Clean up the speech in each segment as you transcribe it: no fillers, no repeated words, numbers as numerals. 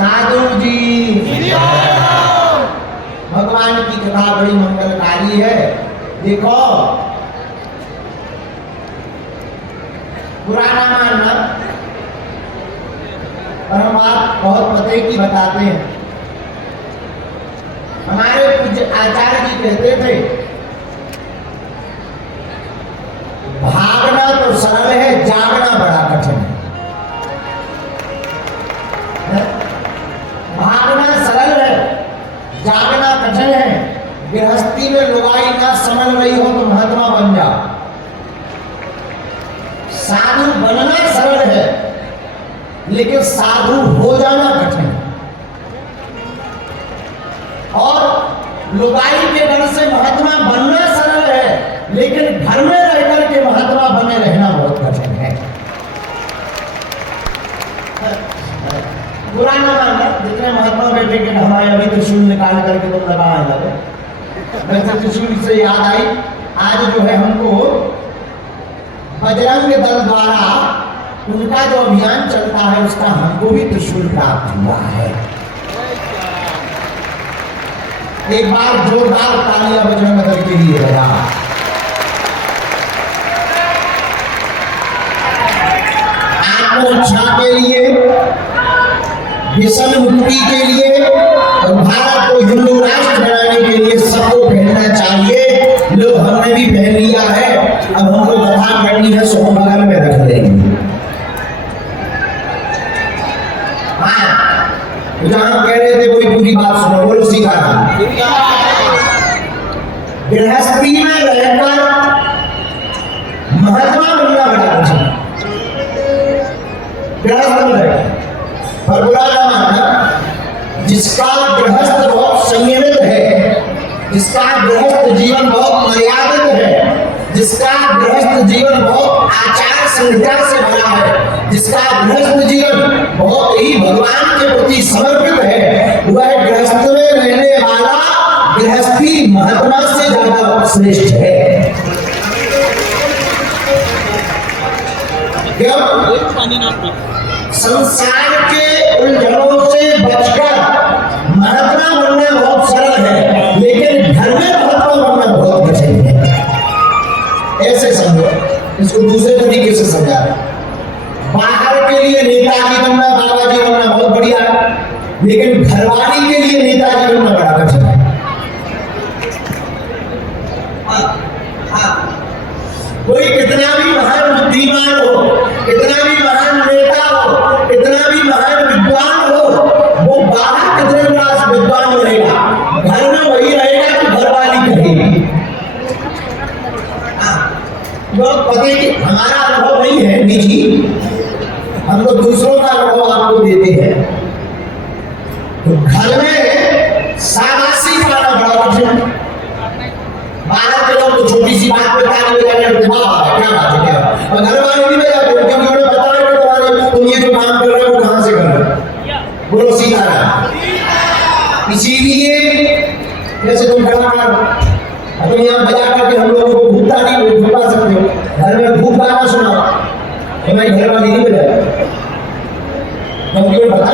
साधु जी। भगवान की कथा बड़ी मंगलकारी है। देखो पुराना मानना और हम आप बहुत पते की बताते हैं। हमारे पूज्य आचार्य जी कहते थे भागना तो सरल है, जागना बड़ा कठिन है। भागना सरल है, जागना कठिन है। गृहस्थी में लुगाई ना समझ रही हो तो महात्मा बन जाओ। साधु बनना सरल है लेकिन साधु हो जाना कठिन है। और लुगाई के डर से महात्मा बनना सरल है लेकिन घर में रहकर के महात्मा बने रहना बहुत कठिन है। पुराना मानना जितने महात्मा बैठे के हमारे अभी त्रिशूल निकाल करके तुम लगाए लगे। वैसे त्रिशूल से याद आई, आज जो है हमको बजरंग दल द्वारा उनका जो अभियान चलता है उसका हमको भी त्रिशूल प्राप्त हुआ है। एक बार जोरदार तालियां बजरंग दल के लिए लगा। आत्मरक्षा के लिए, विषम मुक्ति के लिए और भारत को हिंदू राष्ट्र बनाने के लिए सबको पहनना चाहिए। लोग हमने भी पहन लिया है, अब हमको कथा करनी है सो बगल में रख लेंगे। हाँ, जहां कह रहे थे कोई पूरी बात सुनो, बोलो सीखा। गृहस्थी में रहकर महात्मा बनना बड़ा कठिन है। गृहस्थ में रहकर पर बुरा ना मानना, जिसका गृहस्थ बहुत संयमित है, जिसका गृहस्थ जीवन बहुत मर्यादित है, जिसका गृहस्थ जीवन बहुत आचार संहिता से भरा है, जिसका गृहस्थ जीवन बहुत ही भगवान के प्रति समर्पित है, वह गृहस्थ में रहने वाला गृहस्थी महात्मा से ज्यादा श्रेष्ठ है। क्यों? संसार के उलझनों से बचकर महात्मा बनना बहुत सरल है लेकिन घर में महात्मा बनना बहुत कठिन है। ऐसे समझो, इसको दूसरे तरीके से समझा। बाहर के लिए नेताजी बनना, बाबा जी बनना बहुत बढ़िया है लेकिन घरवाली के लिए नेताजी बनना बड़ा कठिन है। कोई कितना भी महान बुद्धिमान हो, कितना भी महान नेता हो, कितना भी महान विद्वान हो, वो बाहर कितने क्लास विद्वान रहेगा, घर में वही रहेगा तो घरवाली कहेगी। पता कि हमारा अनुभव नहीं है निजी, हम लोग दूसरों का अनुभव आपको देते हैं। तो घर में शाबाशी पाना बड़ा कठिन है। बाहर के लोग तो छोटी सी बात पे ताली बजाने लगते हैं, क्या बात है क्या, और घर वाले नहीं बजाते क्योंकि उन्हें पता है कि तुम्हारे तुम ये जो काम कर रहे हो वो कहां से कर रहे हो। बोलो सीताराम। इसीलिए जैसे तुम कलाकार तुम यहाँ बजा करके हम लोगों को भूत ताली भूता सकते हो, घर में भूत गाना सुना हमारी घर वाली नहीं बजाए, क्यों पता।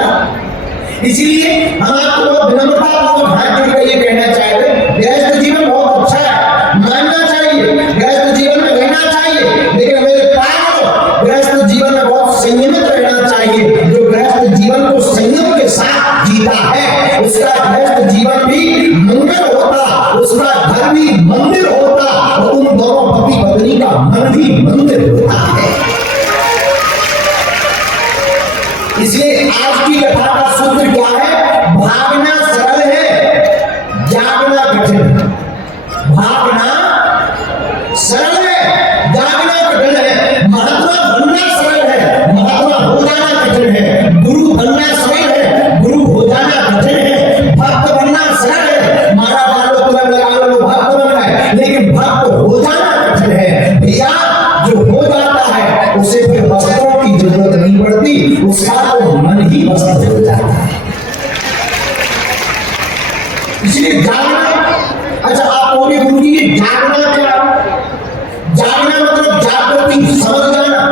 इसीलिए हम आपको विनम्रतापूर्वक हाथ जोड़कर ये कहना चाहते हैं, गृहस्थ जीवन बहुत अच्छा है, मानना चाहिए, गृहस्थ जीवन में रहना चाहिए, लेकिन मेरे पास गृहस्थ जीवन में बहुत संयमित रहना चाहिए। जो गृहस्थ जीवन को संयम के साथ जीता है उसका गृहस्थ जीवन भी मंगल होता, उसका घर भी मंदिर होता और उन दोनों पति पत्नी का मन भी मंदिर होता है। इसलिए आज की कथा का सूत्र क्या है? भागना सरल है, जागना कठिन है। भागना सरल है, जागना कठिन है। महात्मा बनना सरल है, महात्मा हो जाना कठिन है। गुरु बनना सरल है, गुरु हो जाना कठिन है। भक्त बनना सरल है, मारा डालो तुरंत लगा लो भक्त बन गए, लेकिन भक्त हो जाना कठिन है। भैया जो हो जाता है उसे फिर वस्त्रों की जरूरत नहीं पड़ती, उसका तो मन ही वस्त्र हो जाता है। इसलिए जागना, अच्छा आप बोले गुरु जी जागना क्या? जागना मतलब जागृति, समझ जाना,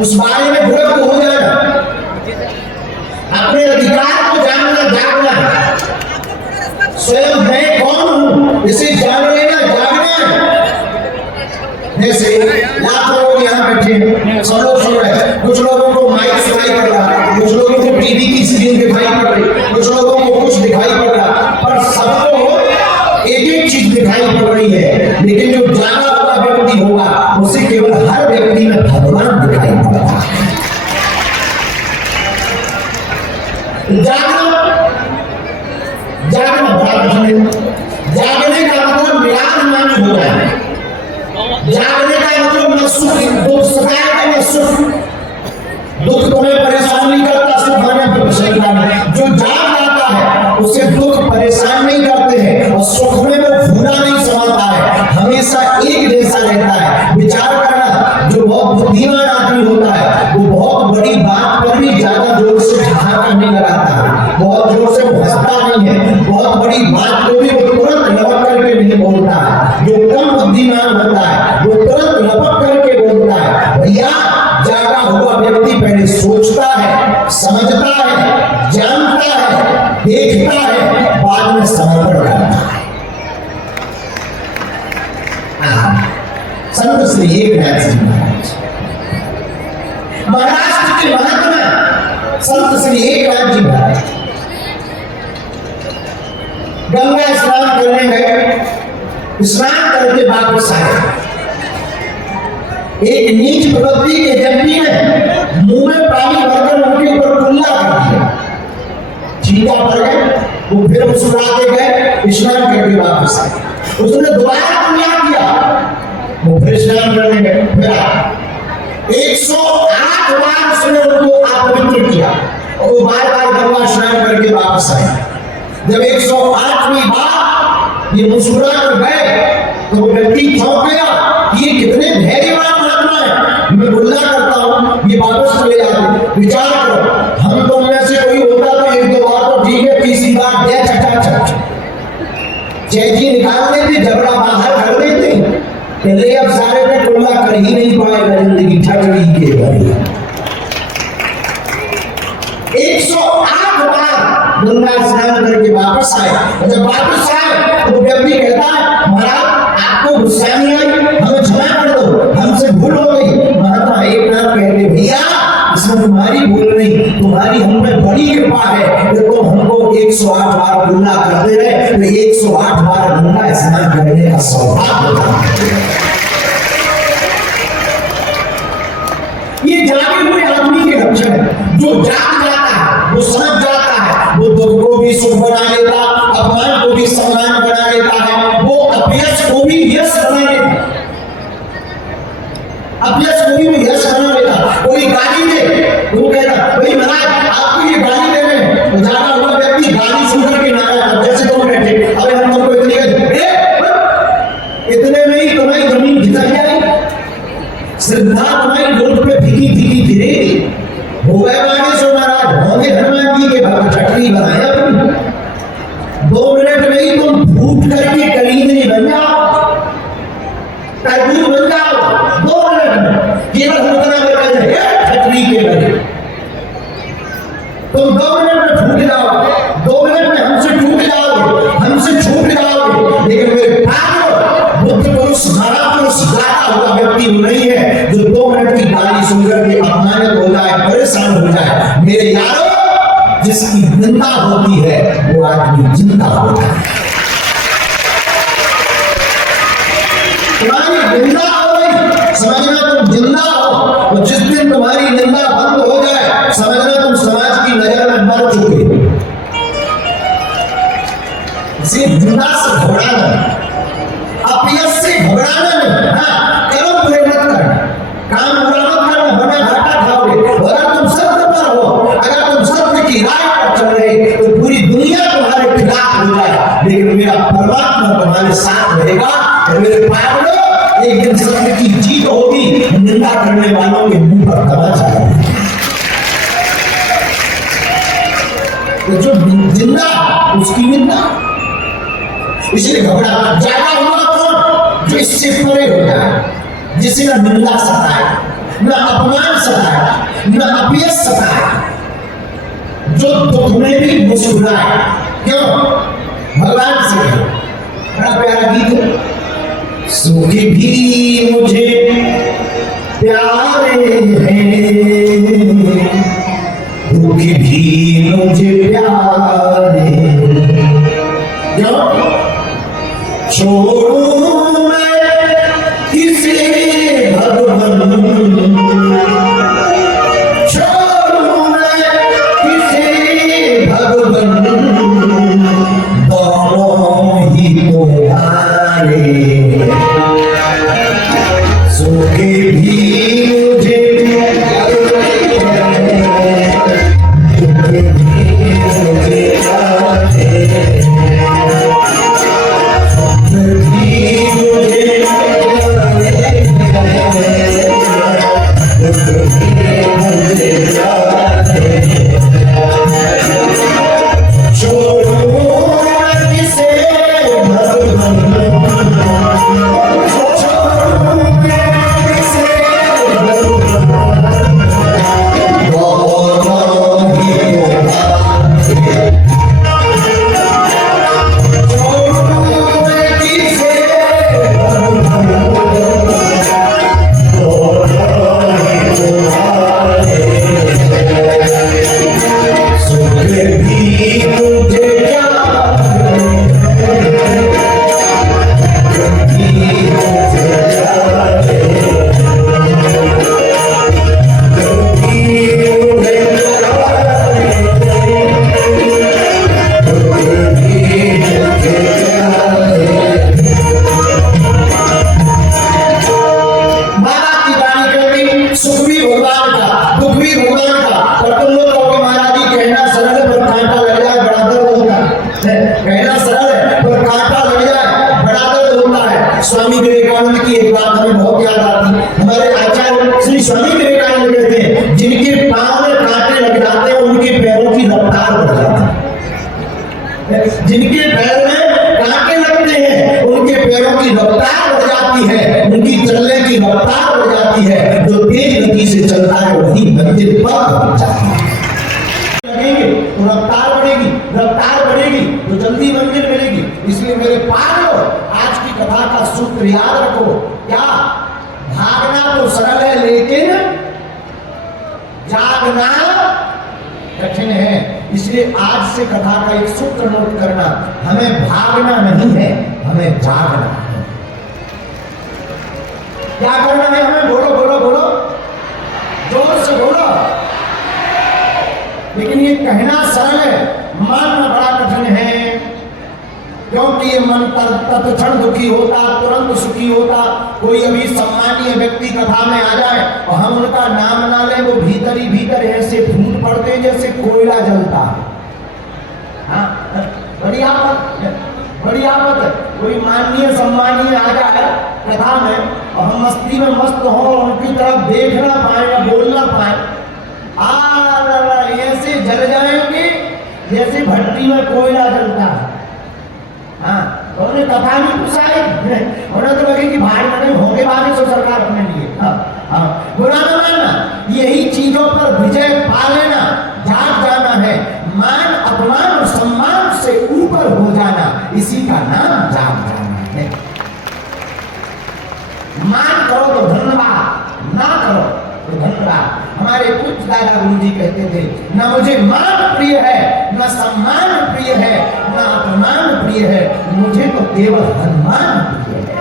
उस बारे में विरक्त हो जाना। बैठे हैं, सब लोग सुन रहे हैं। कुछ लोगों को माइक सुनाई पड़ रहा, कुछ लोगों को टीवी की स्क्रीन दिखाई पड़ रही, कुछ लोगों को कुछ दिखाई पड़ रहा, पर सबको एक एक चीज दिखाई पड़ रही है। लेकिन जो जागा हुआ व्यक्ति होगा उसे केवल हर व्यक्ति में भगवान दिखाई पड़ता है। जागने का मतलब विराजमान हो जाए। जागने का मतलब न सुख दुख सताएगा न सुख, दुख तुम्हें परेशान नहीं करता, सुख हमें परेशान है। जो जाग जाता है उसे दुख परेशान नहीं करते हैं और सुख में वो भूला नहीं समाता है, हमेशा एक जैसा रहता है। विचार करना, जो बहुत बुद्धिमान आदमी होता है वो बहुत बड़ी बात पर भी ज्यादा जोर से ठहाका नहीं लगाता है, बहुत जोर से हंसता नहीं है, बहुत बड़ी बात को भी वो तुरंत लपक करके नहीं बोलता है। जो कम बुद्धिमान होता है वो तुरंत लपक करके बोलता है। भैया, जागा हुआ व्यक्ति पहले सोचता है, समझता है, जानता है, देखता है, बाद में समर्पण करता है। संत श्री एकनाथ जी महाराज, महाराष्ट्र के महात्मा संत श्री एकनाथ जी महाराज गंगा स्नान करने गए। स्नान करके वापस आए, एक नीच प्रवृत्ति के व्यक्ति ने मुंह में पानी भरकर उनके ऊपर कुल्ला कर दिया, छींटा पड़ गए। वो फिर मुस्कुराते गए, स्नान करके वापस आए। उसने दोबारा कुल्ला किया, वो फिर स्नान करने गए। फिर 108 बार उसने उनको अपवित्र किया और वो बार-बार गंगा स्नान करके वापस आए। जब 108वीं बार ये मुस्कुरा कर गए तो वो व्यक्ति चौंक गया, ये कितने धैर्यवान महात्मा है, मैं गुल्ला करता हूँ ये वापस चले जाते। विचार करो, हम तो में से कोई होता तो एक दो बार तो ठीक है, तीसरी बार दे चटाचट चैची निकाल देते, झगड़ा बाहर कर देते। पहले अब सारे पे गुल्ला कर ही नहीं पाएगा जिंदगी ठगड़ी के बारे। 108 बार गंगा स्नान करके वापस आए। जब वापस आए तो व्यक्ति कहता है, महाराज आपको गुस्सा नहीं आई, हमें क्षमा कर दो, हमसे भूल हो गई। महात्मा एकनाथ कहते, भैया इसमें तुम्हारी भूल नहीं, तुम्हारी हम में बड़ी कृपा है। देखो हमको 108 बार गुल्ला करते रहे तो 108 बार गंगा स्नान करने का सौभाग्य होता। ये जागे हुए आदमी के लक्षण है। जो जाग जाता है, वो समझ जाता है, वो दुख को भी सुख बना लेता, अपमान को भी सम्मान बना लेता है, वो अपयश को भी यश बना लेता, अपयश को भी यश बना लेता। कोई गाली दे वो कहता, भाई महाराज आपको ये गाली दे रहे हैं, तो जागा हुआ व्यक्ति गाली सुनकर के नारा कर, जैसे तुम कहते अबे हम तुमको इतनी इतने में ही तुम्हारी जमीन खिसक जाएगी, श्रद्धा तुम्हारी रोड पे फीकी फीकी फिरेगी। हो गए माने सो महाराज, होंगे हनुमान जी के भक्त चटनी बनाया तुम 2 मिनट में ही तुम फूट करके कलींदरी बन जाओ, तरबूज बन जाओ 2 मिनट में। केवल उतना बता जाए चटनी के बने तुम 2 मिनट में फूट जाओ, 2 मिनट में हमसे टूट जाओगे, हमसे छूट जाओगे। लेकिन मेरे बुद्ध पुरुष महापुरुष गाता हुआ व्यक्ति नहीं है जो 2 मिनट की गाली सुनकर के अपमानित हो जाए, परेशान हो जाए। मेरे यारों, जिसकी निंदा होती है वो आदमी जिंदा होता है। तुम्हारी निंदा हो गई, समझना तुम जिंदा हो, और जिस दिन तुम्हारी निंदा बंद हो जाए समझना तुम समाज की नजर में मर चुके। इसे जिंदा से घबराना, अपयश से घबराना नहीं। हाँ, कर्म बुरे मत करना, काम बुरा मत करना, वरना घाटा खाओगे। अगर तुम सत्य पर हो, अगर तुम सत्य की राह पर चल रहे तो पूरी दुनिया तुम्हारे खिलाफ हो जाए, लेकिन मेरा परमात्मा तुम्हारे साथ रहेगा। और मेरे पागलों, एक दिन सत्य की जीत होगी, निंदा करने वालों के मुंह पर तमाचा लगेगा। तो जो जिंदा उसकी निंदा, इसलिए घबरा जागा हुआ कौन, जो इससे परे हो जाए, जिसे न निंदा सताए, न अपमान सताए, न अपयश सताए, जो दुख में भी मुस्कुराए। क्यों? भगवान से बड़ा प्यारा गीत है, सुख भी मुझे प्यारे हैं, दुख भी मुझे प्यारे। क्यों छोड़ूं मैं किसे भगवान, छोड़ूं मैं किसे भगवान, दोनों ही तुम्हारे। सुखे भी मुझे प्यारे, दुख भी मुझे प्यारे। कहना सरल है पर कांटा लग जाए बड़ा दर्द होता है। स्वामी विवेकानंद की एक बात हमें बहुत याद आती है। हमारे आचार्य श्री स्वामी विवेकानंद कहते हैं, जिनके पांव में कांटे लग जाते हैं उनके पैरों की रफ्तार बढ़ जाती है। जिनके पैर में कांटे लगते हैं उनके पैरों की रफ्तार बढ़ जाती है, उनकी चलने की रफ्तार बढ़ जाती है। जो तेज गति से चलता है वही मंजिल पर पहुंच जाता है। लगेंगे तो रफ्तार बढ़ेगी, रफ्तार बढ़ेगी तो जल्दी मंजिल मिलेगी। इसलिए मेरे पागलो, आज की कथा का सूत्र याद रखो। क्या भागना तो सरल है लेकिन जागना कठिन है। इसलिए आज से कथा का एक सूत्र नोट करना, हमें भागना नहीं है, हमें जागना है। क्या करना है हमें? बोलो बोलो बोलो, जोर से बोलो। लेकिन ये कहना सरल है, मानना बड़ा कठिन है। क्योंकि ये मन तत्क्षण दुखी होता, तुरंत सुखी होता। कोई अभी सम्मानीय व्यक्ति कथा में आ जाए और हम उनका नाम ना लें, वो भीतर ही भीतर ऐसे फूट पड़ते जैसे कोयला जलता है। हाँ, बड़ी आफत है। कोई माननीय सम्मानीय आ जाए कथा में और हम मस्ती में मस्त हो और उनकी तरफ देख ना पाए या बोल ना पाए, ऐसे जल जाएंगे जैसे भट्टी में कोयला जलता है। हाँ, तो उन्हें कथा नहीं पुसाई, उन्हें तो लगे कि भाई मैंने होके बागे सो सरकार अपने लिए। हाँ, बुरा न मानना, यही चीजों पर विजय पा लेना, जाग जाना है। मान अपमान और सम्मान से ऊपर हो जाना, इसी का नाम जाग जाना है। मान करो तो धन्यवाद, ना करो तो धन्यवाद। हमारे पूज्य दादा गुरु जी कहते थे, न मुझे मान प्रिय है, न सम्मान प्रिय है, न अपमान प्रिय है, मुझे तो केवल हनुमान प्रिय है।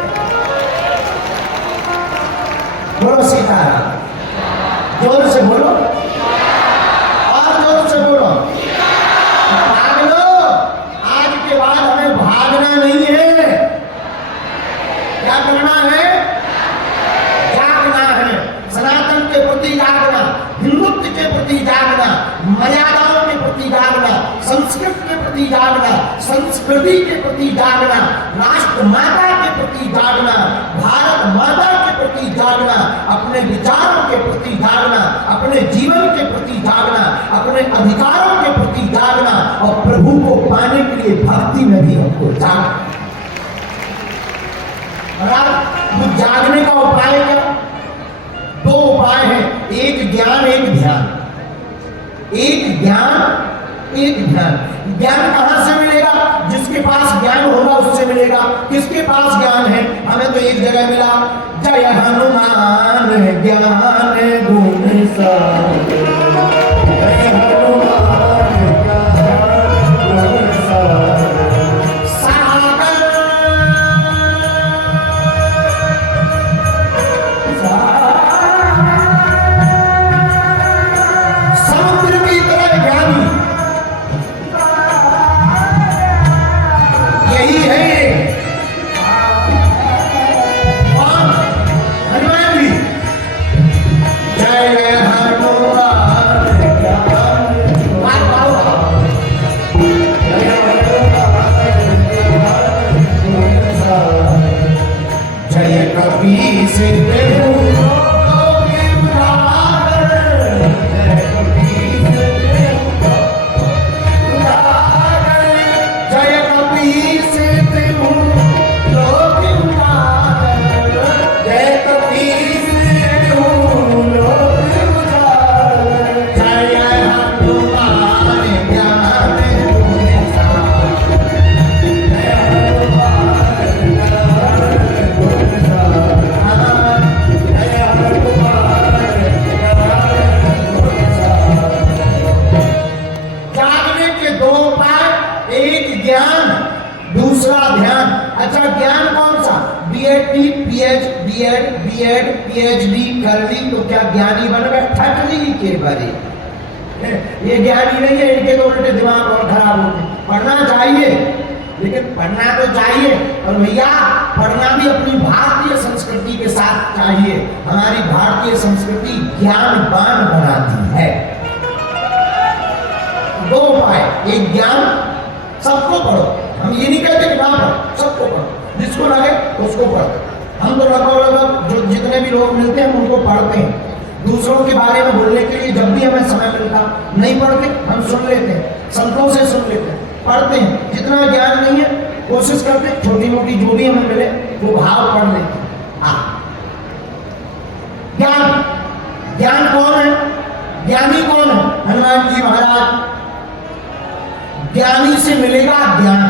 बोलो सीताराम, जोर से बोलो और जोर से बोलो। भाग लो, आज के बाद हमें भागना नहीं है। क्या करना है? जागना है। सनातन के प्रति जागना, हिंदुत्व के प्रति जागना, मर्यादाओं के प्रति जागना, संस्कृत के प्रति जागना, संस्कृति के प्रति जागना, राष्ट्र माता के प्रति जागना, भारत माता के प्रति जागना, अपने विचारों के प्रति जागना, अपने जीवन के प्रति जागना, अपने अधिकारों के प्रति जागना और प्रभु को पाने के लिए भक्ति में भी हमको जागना। और जागने का उपाय क्या? दो उपाय हैं, एक ज्ञान एक ध्यान। एक ज्ञान एक ध्यान। ज्ञान कहां से मिलेगा? जिसके पास ज्ञान होगा उससे से मिलेगा? किसके पास ज्ञान है? हमें तो एक जगह मिला, जय हनुमान ज्ञान गुण सागर, जय हनुमान ज्ञान गुण सागर, समुद्र की तरह ज्ञानी यही है। कौन? हनुमान जी। जय हनुमान ज्ञान, जय कपीस पीएचडी कर ली तो क्या ज्ञानी बन गए? ठटली के भरे। ये ज्ञानी नहीं है, इनके तो उल्टे दिमाग और खराब होते। पढ़ना चाहिए, लेकिन पढ़ना तो चाहिए, और भैया पढ़ना भी अपनी भारतीय संस्कृति के साथ चाहिए। हमारी भारतीय संस्कृति ज्ञानवान बनाती है। दो उपाय, एक ज्ञान, सबको पढ़ो। हम ये नहीं कहते कि ना पढ़ो, सबको पढ़ो, जिसको लगे उसको पढ़ो। हम तो लगभग जो जितने भी लोग मिलते हैं हम उनको पढ़ते हैं, दूसरों के बारे में बोलने के लिए जब भी हमें समय मिलता। नहीं पढ़ते हम सुन लेते हैं, संतों से सुन लेते हैं, पढ़ते हैं। जितना ज्ञान नहीं है कोशिश करते हैं छोटी मोटी जो भी हमें मिले वो भाव पढ़ लेते हैं। ज्ञान, ज्ञान कौन है? ज्ञानी कौन है? हनुमान जी महाराज। ज्ञानी से मिलेगा ज्ञान।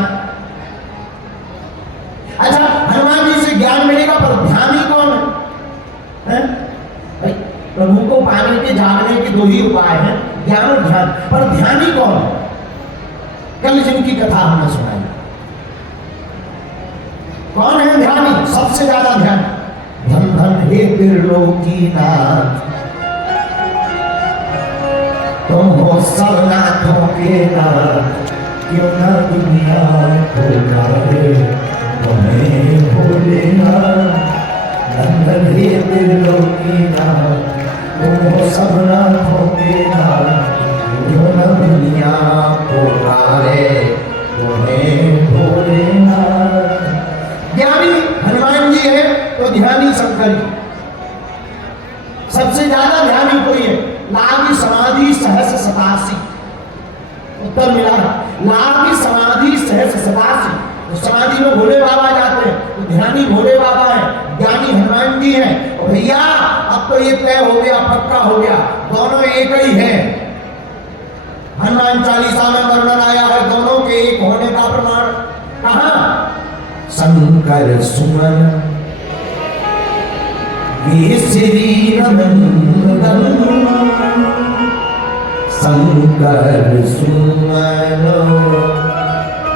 अच्छा, हनुमान जी से ज्ञान मिलेगा, पर ध्यानी कौन है? भाई प्रभु को पाने के जागने के दो ही उपाय हैं, ज्ञान और ध्यान। पर ध्यानी कौन है? कल जिनकी कथा हमने सुनाई, कौन है ध्यानी? सबसे ज्यादा ध्यान। धन धन हे त्रिलोकीनाथ, तुम हो सब नाथों के नाथ, क्यों न दुनिया को गावे तुम्हें भोलेनाथ। धन धन हे त्रिलोकीनाथ, तुम हो सब नाथों के नाथ, क्यों न दुनिया को गावे तुम्हें भोलेनाथ। ज्ञानी हनुमान जी है तो ध्यानी शंकर जी। सबसे ज्यादा ध्यानी कोई है? लागी समाधि सहस सतासी। उत्तर मिला, लागी समाधि सहस सतासी। तो समाधि में भोले बाबा जाते हैं, तो ध्यानी भोले बाबा है, ज्ञानी हनुमान जी हैं। और भैया अब तो ये तय हो गया, पक्का हो गया, दोनों एक ही हैं। हनुमान चालीसा में वर्णन आया है दोनों के एक होने का प्रमाण। कहां? शंकर सुमन केसरी नंदन, शंकर सुमन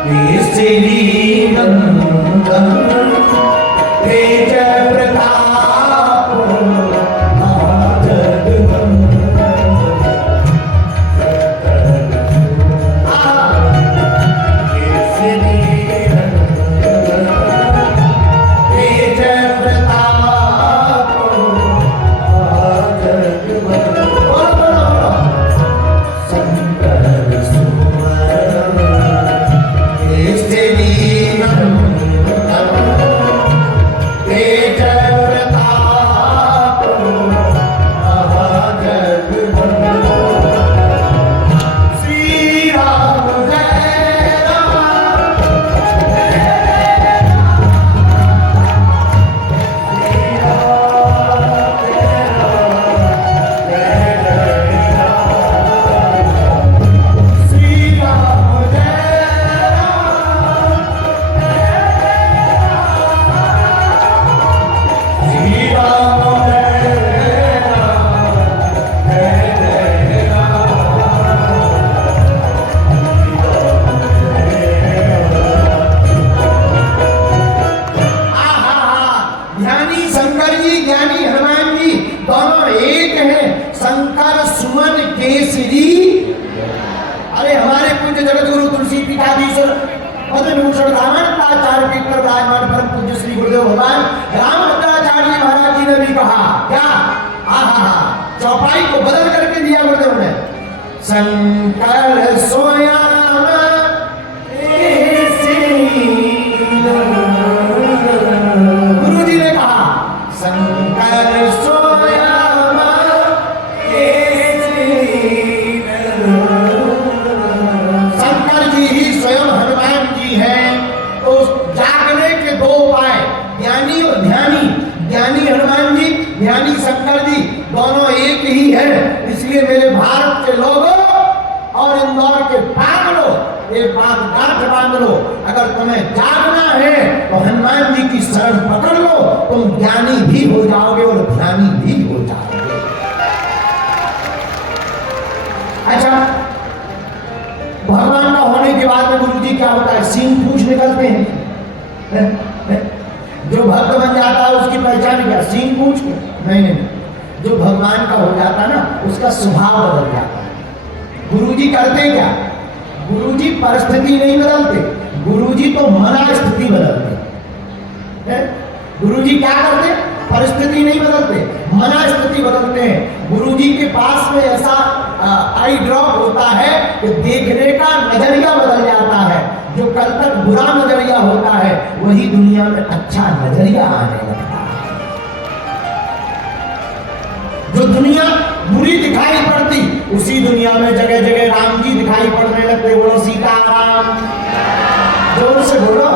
केसरी नंदन, तेज प्रताप भूषण रामाचार्य के पर विराजमान परम पूज्य श्री गुरुदेव भगवान रामभद्राचार्य महाराज जी ने भी कहा क्या, आहा, चौपाई को बदल करके दिया गुरुदेव ने। शंकर सोया गुरु जी ने कहा शंकर सोया शंकर जी ही स्वयं हनुमान जी हैं। तो जागने के दो उपाय, ज्ञानी और ध्यानी। ज्ञानी हनुमान जी, ध्यानी शंकर जी, दोनों एक ही है। इसलिए मेरे भारत के लोगों और इंदौर के पागलों, एक बात गांठ बांध लो, अगर तुम्हें जागना है तो हनुमान जी की शरण पकड़ लो, तुम ज्ञानी भी हो जाओगे और ध्यानी भी हो जाओगे। अच्छा, भगवान का होने के बाद में गुरु जी क्या होता है, सींग पूछ निकलते हैं। जो भक्त बन जाता है उसकी पहचान क्या, सींग पूछ के? नहीं, जो भगवान का हो जाता है ना उसका स्वभाव बदल जाता है। गुरुजी करते क्या, गुरुजी परिस्थिति नहीं बदलते, गुरुजी तो मनस्थिति बदलते। गुरुजी क्या करते, परिस्थिति नहीं बदलते, मनस्थिति बदलते हैं। गुरुजी के पास में ऐसा आई ड्रॉप होता है कि देखने का नजरिया बदल जाता है। जो कल तक बुरा नजरिया होता है वही दुनिया में अच्छा नजरिया आने लगता है। जो दुनिया बुरी दिखाई पड़ती उसी दुनिया में जगह जगह राम जी दिखाई पड़ने लगते। बोलो सीताराम, जोर से बोलो।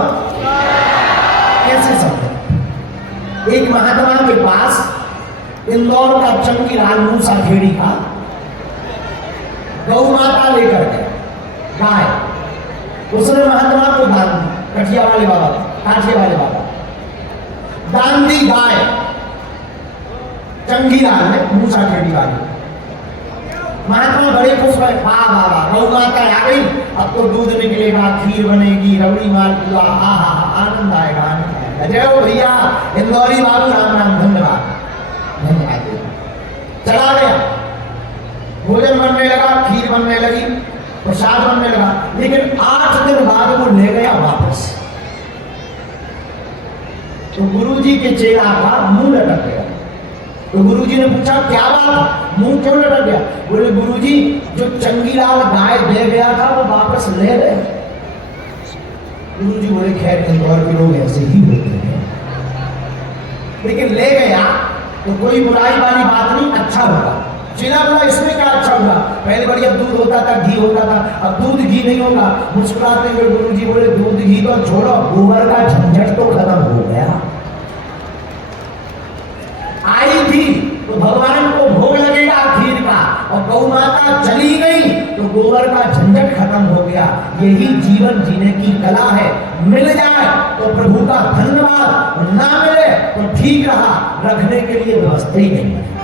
कैसे सब, एक महात्मा के पास इंदौर का चंकीलाल मूसा खेड़ी का गौ माता लेकर गया, गाय। उसने महात्मा को दान दी, कठिया वाले बाबा, काठिया वाले बाबा दान दी गाय चंकीलाल ने, मूसा खेड़ी वाले। महात्मा बड़े खुश हुए, वाह बाबा गौ माता आ गई, अब तो दूध निकलेगा, खीर बनेगी, रबड़ी मालपुआ, आहा आनंद आएगा, आनंद आएगा। जय हो भैया इंदौरी बाबू, राम राम, धन्यवाद धन्यवाद। चला गया, भोजन बनने लगा, खीर बनने लगी, प्रसाद बनने लगा, लेकिन 8 दिन बाद वो ले गया वापस। तो गुरुजी के चेला का मुंह लटक गया। तो गुरुजी ने पूछा क्या बात, मुंह क्यों लटक गया? बोले गुरुजी जो चंगीलाल गाय दे गया था वो वापस ले गए। गुरुजी बोले खैर इंदौर के लोग ऐसे ही होते हैं, लेकिन ले गया तो कोई बुराई वाली बात नहीं, अच्छा होगा। चेला बोला इसमें क्या अच्छा होगा, पहले बढ़िया दूध होता था, घी होता था, अब दूध घी नहीं होगा। मुस्कुराते हुए गुरुजी बोले दूध घी तो छोड़ो, गोबर का झंझट तो खत्म हो गया। आई थी तो भगवान को भोग लगेगा खीर का, और गौ माता चली गई तो गोबर का झंझट खत्म हो गया। यही जीवन जीने की कला है। मिल जाए तो प्रभु का धन्यवाद, ना मिले तो ठीक रहा, रखने के लिए व्यवस्था ही नहीं है।